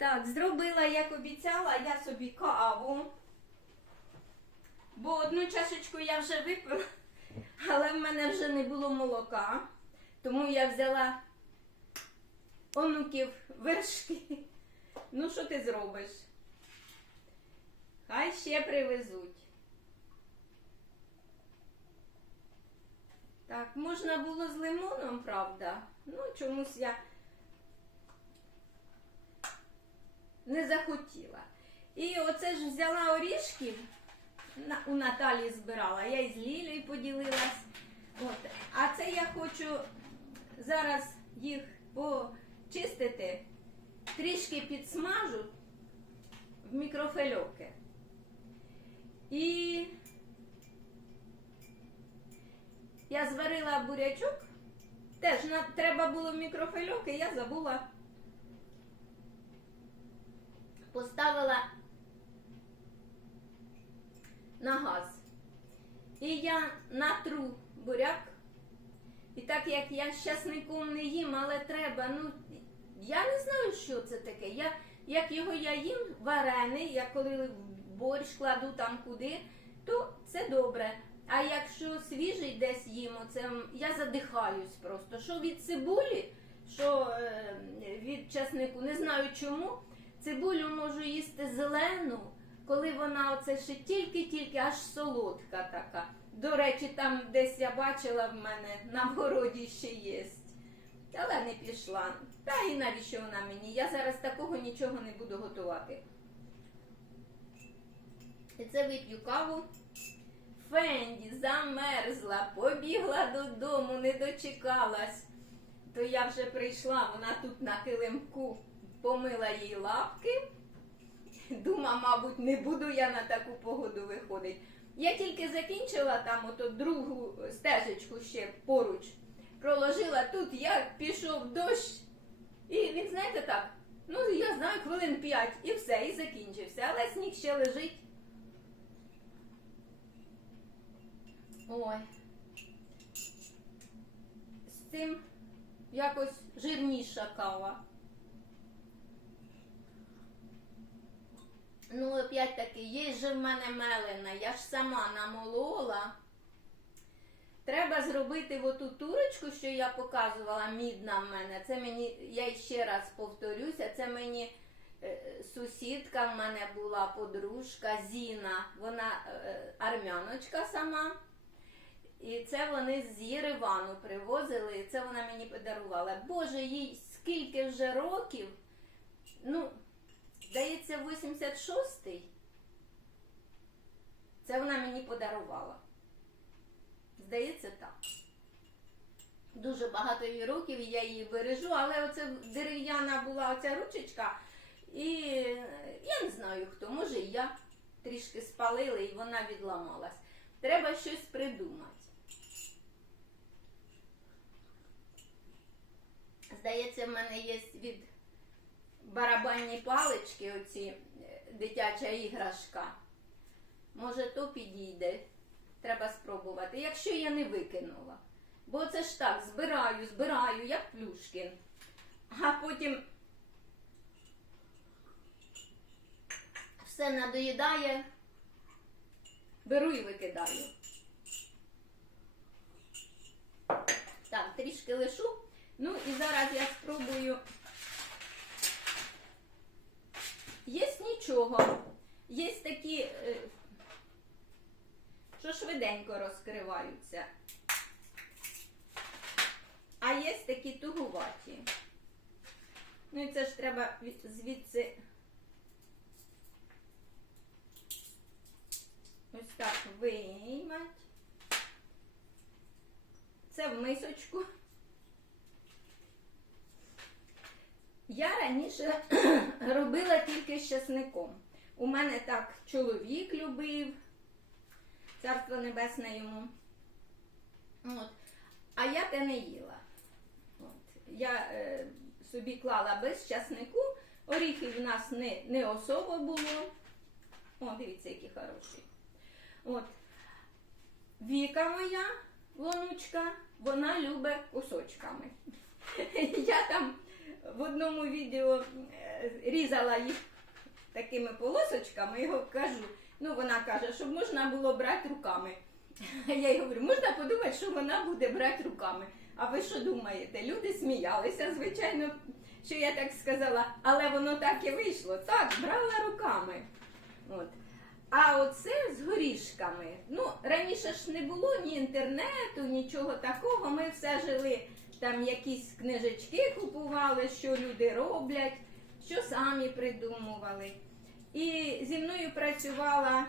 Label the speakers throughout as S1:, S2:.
S1: Так, зробила, як обіцяла, я собі каву. Бо одну чашечку я вже випила, але в мене вже не було молока. Тому я взяла онуків вершки. Ну, що ти зробиш? Хай ще привезуть. Так, можна було з лимоном, правда? Ну, чомусь я не захотіла. І оце ж взяла на- у Наталі збирала, я із Лілею поділилась. От. А це я хочу зараз їх почистити, трішки підсмажу в мікрофильовки. І я зварила бурячок. Теж треба було мікрофильовки, я забула. Поставила на газ. І я натру буряк. І так як я з часником не їм, але треба, ну я не знаю, що це таке. Я, як його я їм варений, я коли борщ кладу там куди, то це добре. А якщо свіжий десь їм, це я задихаюсь просто. Що від цибулі, що е, від часнику, не знаю чому. Цибулю можу їсти зелену, коли вона оце ще тільки-тільки аж солодка така. До речі, там десь я бачила в мене на городі ще є. Але не пішла. Та і навіщо вона мені? Я зараз такого нічого не буду готувати. І це вип'ю каву. Фенді замерзла, побігла додому, не дочекалась. То я вже прийшла, вона тут на килимку помила їй лапки. Дума, мабуть, не буду я на таку погоду виходити. Я тільки закінчила там ото другу стежечку ще поруч. Проложила тут, я пішов дощ. І він, знаєте так, ну я знаю, хвилин п'ять і все, і закінчився. Але сніг ще лежить. Ой. З цим якось жирніша кава. Ну, опять таки, є же в мене мелена, я ж сама намолола. Треба зробити оту турочку, що я показувала, мідна в мене. Це мені, я ще раз повторюся, це мені е, сусідка в мене була подружка Зіна, вона е, армяночка сама. І це вони з Єревану привозили, і це вона мені подарувала. Боже, їй скільки вже років. Ну, здається, 86-й. Це вона мені подарувала. Здається, так. Дуже багато їй років, я її бережу, але оце дерев'яна була оця ручечка. І я не знаю хто, може і я трішки спалила і вона відламалась. Треба щось придумати. Здається, в мене є від барабанні палички, оці е, дитяча іграшка. Може, то підійде. Треба спробувати. Якщо я не викинула. Бо це ж так, збираю, збираю, як плюшкін. А потім все надоїдає, беру і викидаю. Так, трішки лишу. Ну і зараз я спробую. Є нічого. Є такі, е, що швиденько розкриваються. А є такі тугуваті. Ну і це ж треба звідси ось так виймати. Це в мисочку. Я раніше робила тільки з часником. У мене так чоловік любив, царство небесне йому. От. А я те не їла. От. Я е, собі клала без часнику, оріхів в нас не, не особо було. О, дивіться, які хороші. От. Віка моя, вонучка, вона любить кусочками. Я там в одному відео е, різала їх такими полосочками, його кажу. Ну, вона каже, щоб можна було брати руками. Я їй говорю, можна подумати, що вона буде брати руками. А ви що думаєте? Люди сміялися, звичайно, що я так сказала, але воно так і вийшло. Так, брала руками. От. А оце з горішками. Ну, раніше ж не було ні інтернету, нічого такого. Ми все жили, там якісь книжечки купували, що люди роблять, що самі придумували. І зі мною працювала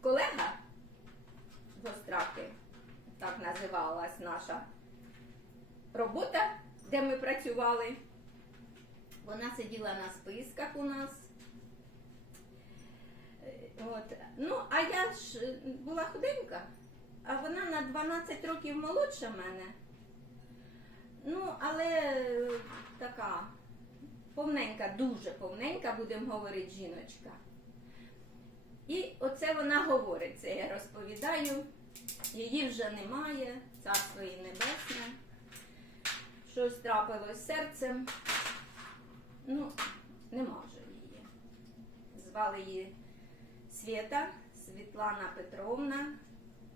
S1: колега з Остраки, так називалась наша робота, де ми працювали. Вона сиділа на списках у нас. Е, От. Ну, а я ж е, була худенька, а вона на 12 років молодша мене. Ну, але е, така повненька, дуже повненька, будемо говорити, жіночка. І оце вона говорить, це я розповідаю. Її вже немає, царство їй небесне. Щось трапилось серцем. Ну, нема вже її. Звали її Свята, Світлана Петровна,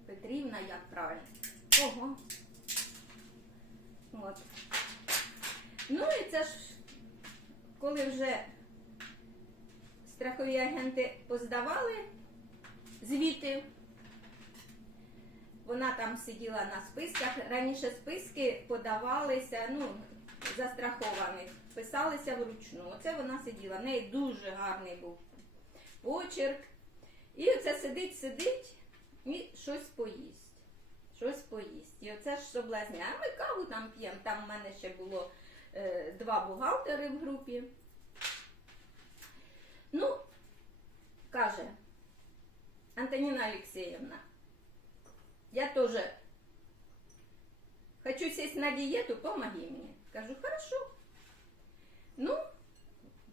S1: Петрівна, як правильно. Ого. От. Ну і це ж, коли вже страхові агенти поздавали звіти, вона там сиділа на списках. Раніше списки подавалися, ну, застрахованих, писалися вручну. Оце вона сиділа. В неї дуже гарний був почерк. І оце сидить, сидить і щось поїсть. Щось поїсть. І оце ж соблазня. А ми каву там п'ємо. Там в мене ще було е, два бухгалтери в групі. Ну, каже Антоніна Олексіївна, я тоже хочу сесть на диету, помоги мені. Кажу, хорошо. Ну,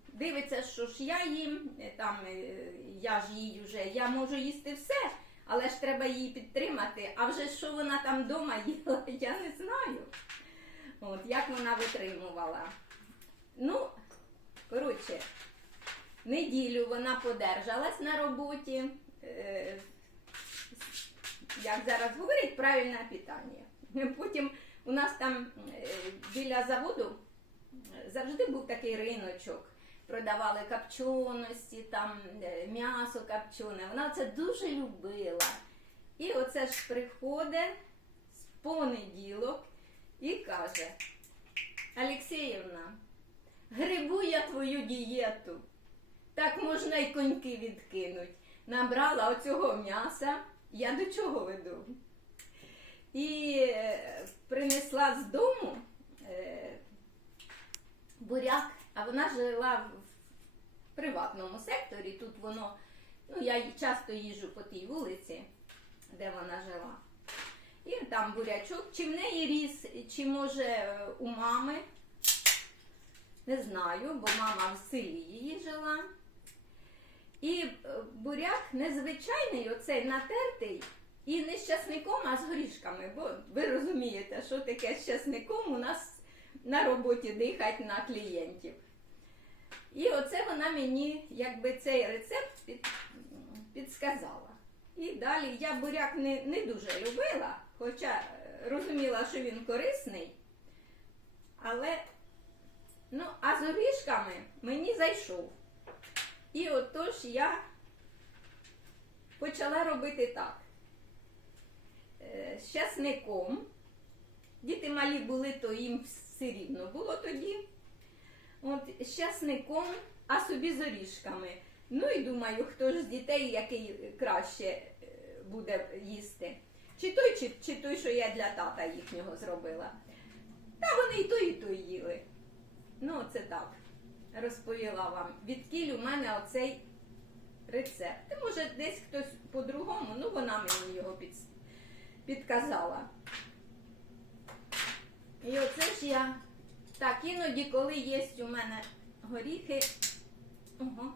S1: дивиться, що ж я їм, е, там е, я ж їй вже, я можу їсти все, але ж треба її підтримати. А вже що вона там вдома їла, я не знаю. От, як вона витримувала. Ну, коротше, неділю вона подержалась на роботі. Е, як зараз говорять, правильне питання. Потім у нас там е, біля заводу завжди був такий риночок. Продавали копченості, там е, м'ясо копчене. Вона це дуже любила. І оце ж приходить з понеділок і каже: Алексеївна, грибу я твою дієту. Так можна й коньки відкинуть. Набрала оцього м'яса. Я до чого веду? І е, принесла з дому е, буряк, а вона жила приватному секторі. Тут воно, ну я часто їжджу по тій вулиці, де вона жила. І там бурячок, чи в неї ріс, чи може у мами. Не знаю, бо мама в селі її жила. І е, буряк незвичайний, оцей натертий, і не з часником, а з горішками. Бо ви розумієте, що таке з часником у нас на роботі дихать на клієнтів. І оце вона мені якби цей рецепт під, підсказала. І далі я буряк не, не дуже любила, хоча е, розуміла, що він корисний. Але, ну, а з горішками мені зайшов. І отож я почала робити так. Е, З часником. Діти малі були, то їм все рівно було тоді. От, з часником, а собі з орішками. Ну і думаю, хто ж з дітей, який краще е, буде їсти. Чи той, чи, чи той, що я для тата їхнього зробила. Та вони і той, і той їли. Ну, це так розповіла вам, відкіль у мене оцей рецепт. Може, десь хтось по-другому, ну вона мені його під, підказала. І оце ж я. Так, іноді, коли є у мене горіхи, ого,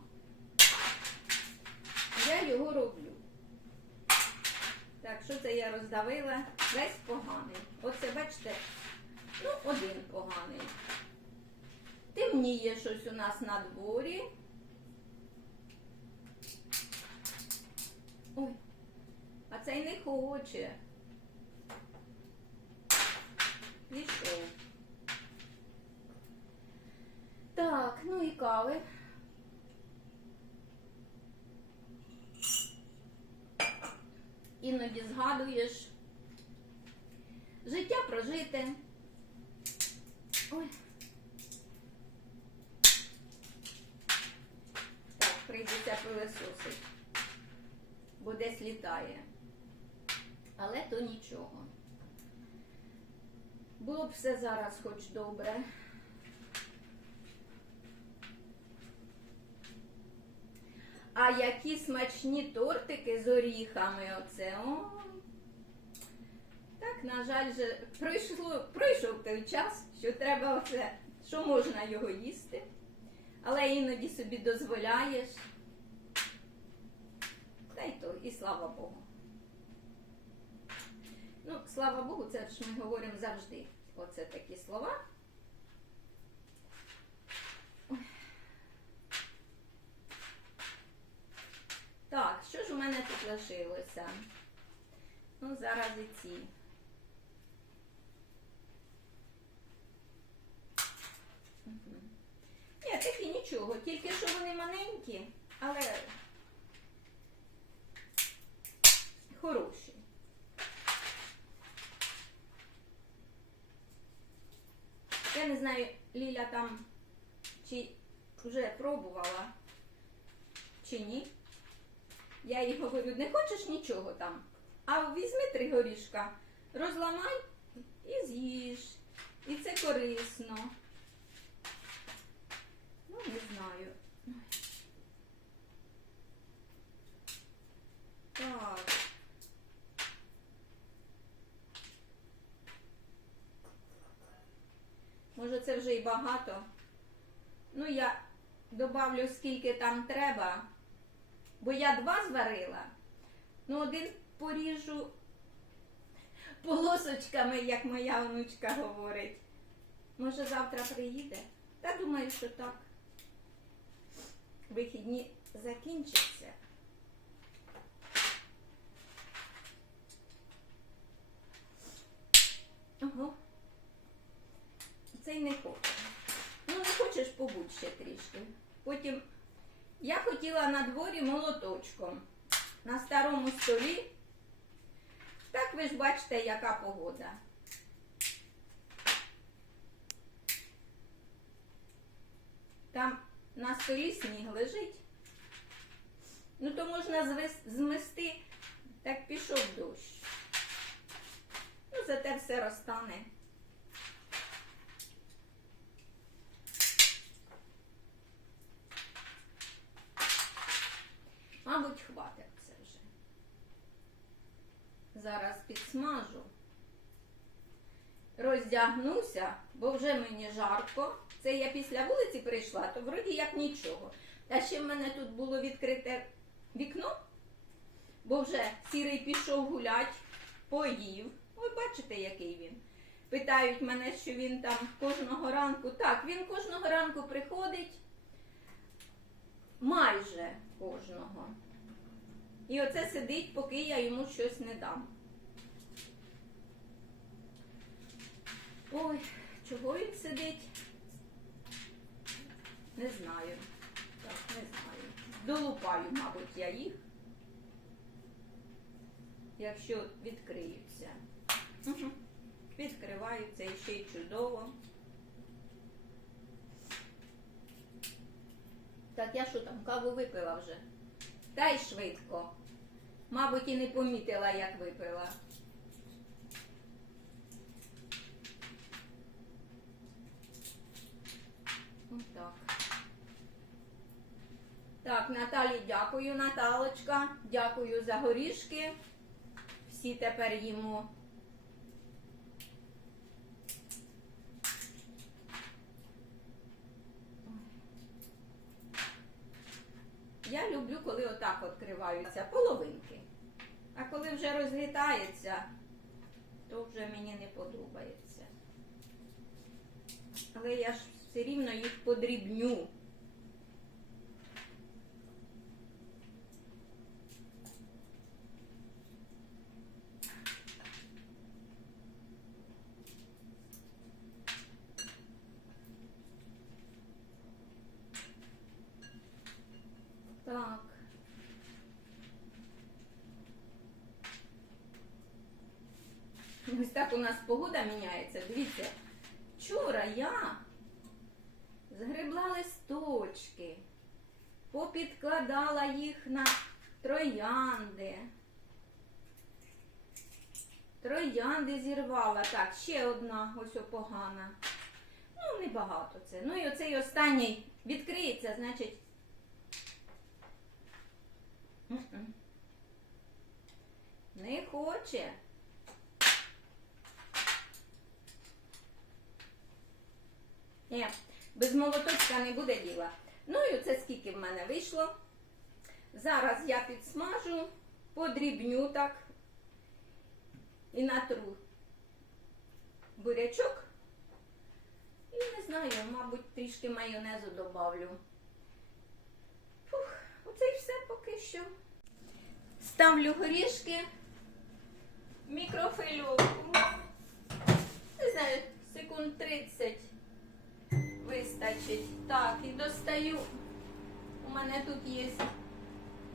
S1: я його роблю. Так, що це я роздавила? Весь поганий. Оце, бачите, Ну, один поганий. Темніє щось у нас на дворі. Ой, а цей не хоче. Пішов. Так, ну і кави. Іноді згадуєш життя прожите. Ой. Так, прийдеться пилесосить, бо десь літає. Але то нічого. Було б все зараз хоч добре. А які смачні тортики з оріхами оце. Ой. Так, на жаль, же пройшло, пройшов той час, що треба оце, що можна його їсти, але іноді собі дозволяєш. Та й то, і слава Богу. Ну, слава Богу, це ж ми говоримо завжди. Оце такі слова. Ой. Так, що ж у мене тут лишилося? Ну, зараз і ці. Мгм. Ні, такі нічого, тільки що вони маленькі, але хороші. Я не знаю, Ліля там чи вже пробувала, чи ні. Я їй говорю, не хочеш нічого там, а візьми три горішка, розламай і з'їж. І це корисно. Ну, не знаю. Так. Може, це вже і багато. Ну, я добавлю скільки там треба, бо я два зварила. Ну, один поріжу полосочками, як моя онучка говорить. Може, завтра приїде? Та думаю, що так. Вихідні закінчаться. Ого. Цей не хоче. Ну, не хочеш, побудь ще трішки. Потім я хотіла на дворі молоточком. На старому столі. Так ви ж бачите, яка погода. Там на столі сніг лежить. Ну, то можна змести, так пішов дощ. Ну, зате все розтане. Мабуть, хватить це вже. Зараз підсмажу. Роздягнуся, бо вже мені жарко. Це я після вулиці прийшла, то вроді як нічого. Та ще в мене тут було відкрите вікно, бо вже сірий пішов гулять, поїв. Ви бачите, який він. Питають мене, що він там кожного ранку. Так, він кожного ранку приходить майже кожного. І оце сидить, поки я йому щось не дам. Ой, чого він сидить? Не знаю. Так, не знаю. Долупаю, мабуть, я їх. Якщо відкриються. Угу. Відкриваються ще й чудово. Так я що там, каву випила вже? Та й швидко. Мабуть, і не помітила, як випила. Отак. Так, Наталі, дякую, Наталочка. Дякую за горішки. Всі тепер їмо. Я люблю, коли отак відкриваються половинки. А коли вже розлітається, то вже мені не подобається. але я ж все рівно їх подрібню. Так. Ось так у нас погода міняється. Дивіться, вчора я згребла листочки, попідкладала їх на троянди. Троянди. Так, ще одна, ось погана. Ну, небагато це. Ну і оцей останній відкриється, значить. Не хоче. Ні, без молоточка не буде діла. Ну і це скільки в мене вийшло. Зараз я підсмажу, подрібню так і натру бурячок. І не знаю, мабуть, трішки майонезу добавлю. Фух, оце і все поки що. Ставлю горішки в мікрофильовку. Не знаю, секунд 30 вистачить. Так, і достаю. У мене тут є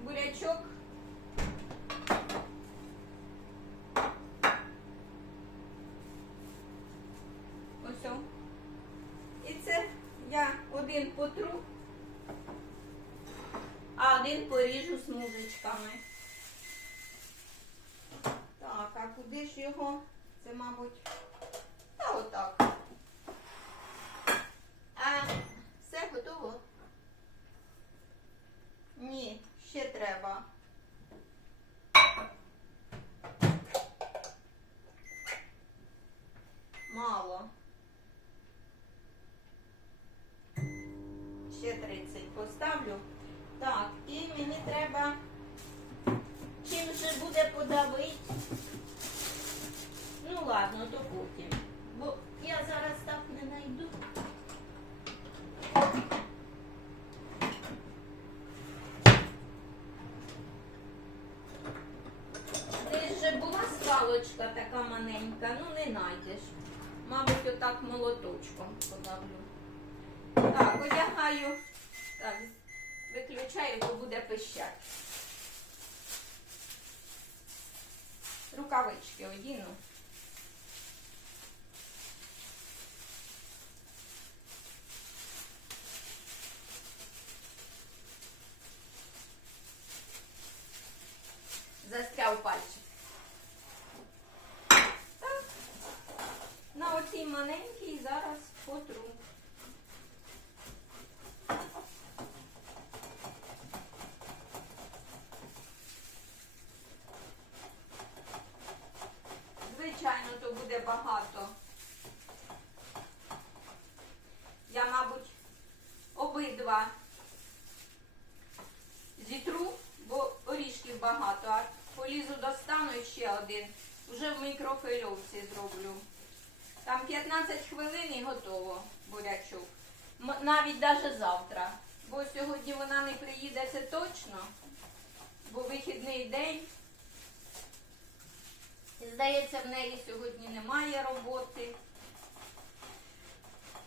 S1: бурячок. Ось. о. І це я один потру, а один поріжу смужечками. Так, а куди ж його? Це, мабуть, та отак. А все готово? Ні, ще треба. Мало. Ще 30 поставлю. Так, і мені треба чим же буде подавити. Ну ладно, то потім. Бо я зараз так не знайду. Десь же була скалочка така маленька, ну не знайдеш. Мабуть, отак молоточком подавлю. Так, одягаю. Так, виключаю, бо буде пищать. Рукавички одіну. Застряв пальчик. Так. На оцій маленькій зараз потру. Звичайно, то буде багато. Я, мабуть, обидва зітру, бо орішків багато, а полізу достану і ще один. Вже в мікрохвильовці зроблю. Там 15 хвилин і готово бурячок. Навіть навіть завтра. Бо сьогодні вона не приїде, це точно. Бо вихідний день. Здається, в неї сьогодні немає роботи.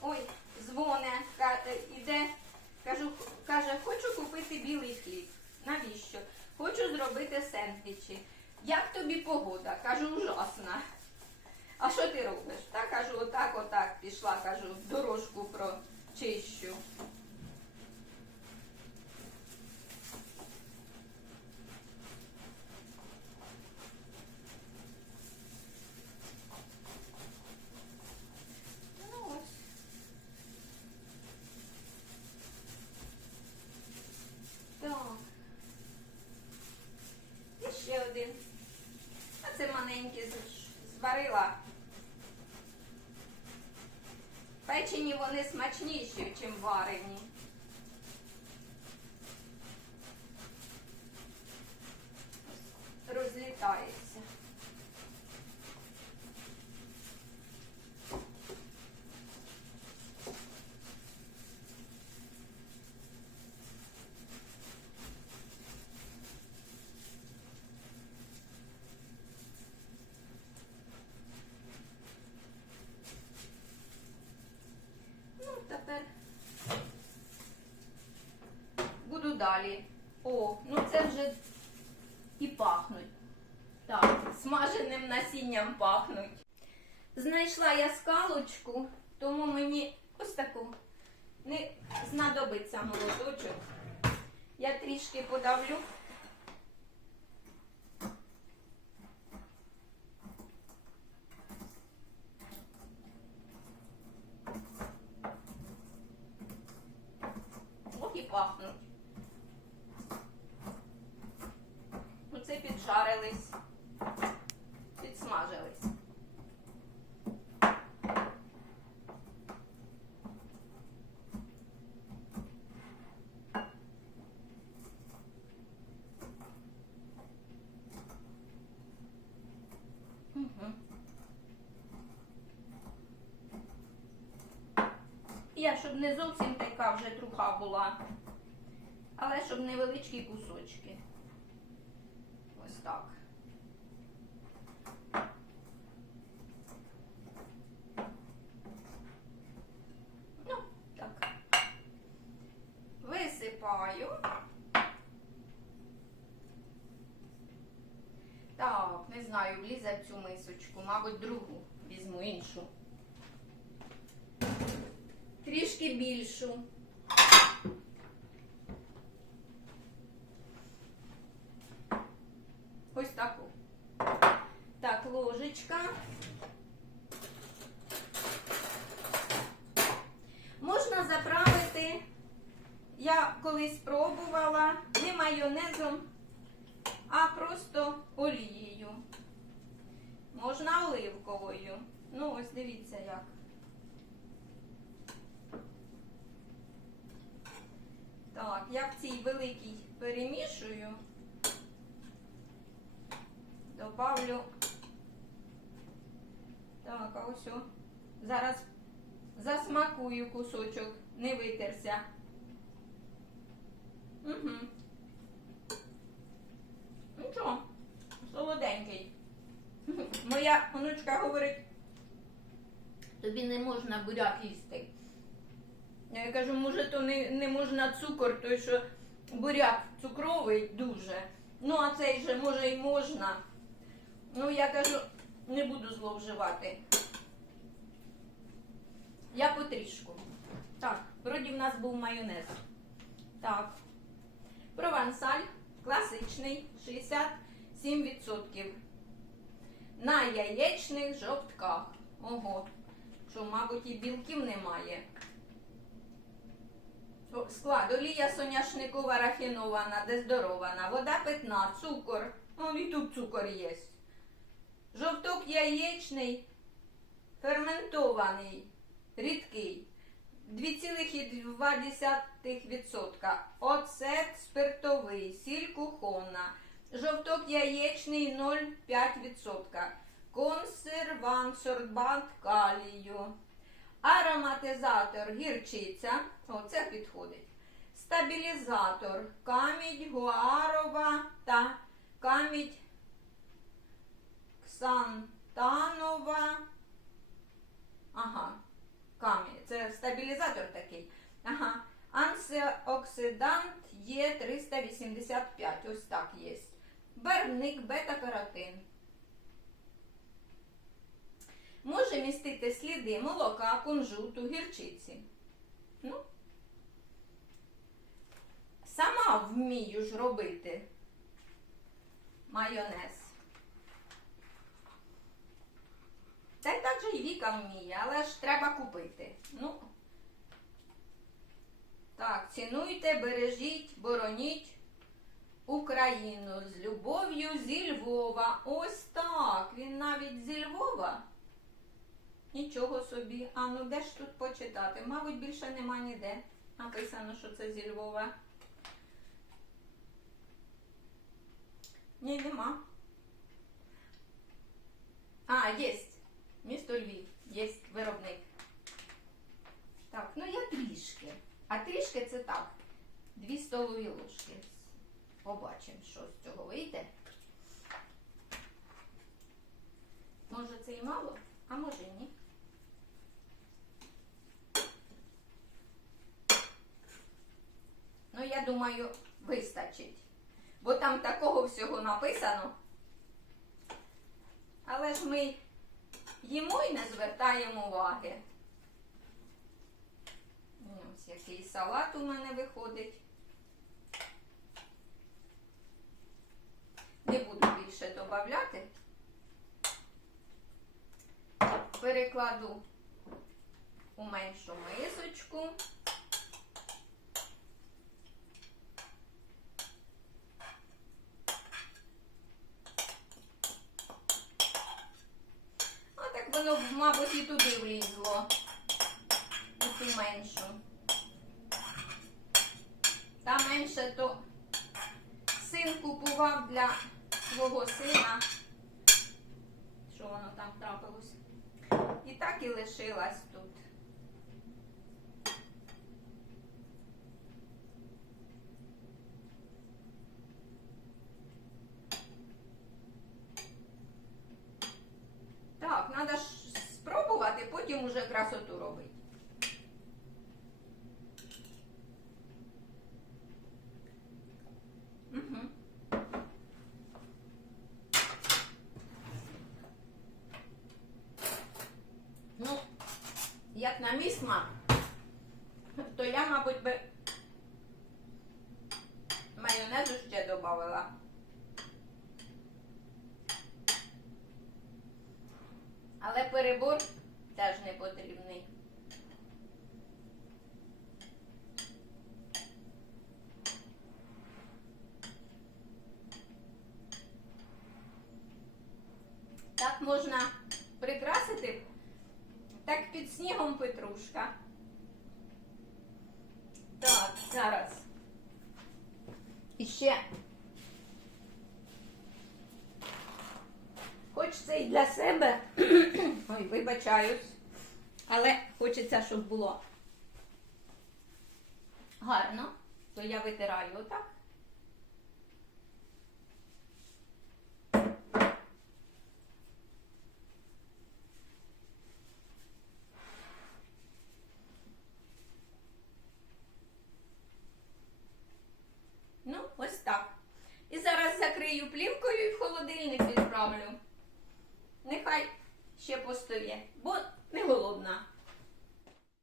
S1: Ой, дзвоне, е, іде, кажу, каже, хочу купити білий хліб. Навіщо? Хочу зробити сендвічі. Як тобі погода? Кажу, ужасна. А що ти робиш? Та кажу, отак, отак пішла, кажу, дорожку прочищу. Ну ось. Так. І ще один. А це маленький з- зварила. Печені вони смачніші, далі. О, ну це вже і пахнуть. Так, смаженим насінням пахнуть. Знайшла я скалочку, тому мені ось таку не знадобиться молоточок. Я трішки подавлю. Ох і пахнуть. Оце піджарились, підсмажились. Мгм. Я, щоб не зовсім така вже труха була, але щоб невеличкі кусочки. Ось так. Ну, так. Висипаю. Так, не знаю, влізе в цю мисочку, мабуть, другу візьму іншу. Трішки більшу. Ось таку. Так, ложечка. Можна заправити. Я колись пробувала не майонезом, а просто олією. Можна оливковою. Ну, ось дивіться як. Так, я в цій великій перемішую. Добавлю. Так, а ось. о. Зараз засмакую кусочок, не витерся. Угу. Нічого, солоденький. Моя онучка говорить, тобі буряк їсти. Я кажу, може, то не, не можна цукор, той що буряк цукровий дуже. Ну, а цей же може і можна. Ну, я кажу, не буду зловживати. Я потрішку. Так, вроді в нас був майонез. Так. Провансаль класичний 67%. На яєчних жовтках. Ого. Що, мабуть, і білків немає. Склад олія соняшникова рафінована, дездорована, вода питна, цукор. О, і тут цукор є. Жовток яєчний, ферментований, рідкий. 2,2%. Оцет спиртовий, сіль кухонна. Жовток яєчний 0,5%. Консервант, сорбант калію. Ароматизатор гірчиця. О, це підходить. Стабілізатор камідь гуарова та камідь ксантанова. Ага, камінь. Це стабілізатор такий. Ага. Антиоксидант є 385. Ось так є. Барвник, бета-каротин. Може містити сліди молока, кунжуту, гірчиці. Ну, сама вмію ж робити майонез. Та й так же і Віка вміє, але ж треба купити. Ну, так, цінуйте, бережіть, бороніть Україну з любов'ю зі Львова. Ось так. Він навіть зі Львова. Нічого собі. А ну де ж тут почитати? Мабуть, більше нема ніде. Написано, що це зі Львова. Ні, нема. А, єсть. Місто Львів. Є виробник. Так, ну я трішки. А трішки це так. Дві столові ложки. Побачимо, що з цього вийде. Може це і мало, а може ні. Ну, я думаю, вистачить. Бо там такого всього написано. Але ж ми їмо і не звертаємо уваги. Ось який салат у мене виходить. Не буду більше додавати. Перекладу у меншу мисочку. А так воно, мабуть, і туди влізло. І ту меншу. Та менше то син купував для свого сина. Що воно там трапилось? І так і лишилась тут. Так, треба ж спробувати, потім уже красоту робити. Угу. Ну, як на мій смак, то я, мабуть, би майонезу ще додавала. Але перебор теж не потрібний. Так можна прикрасити, так під снігом петрушка. Так, зараз. І ще. Хочеться і для себе. Ой, вибачаюсь. Але хочеться, щоб було гарно. То я витираю отак.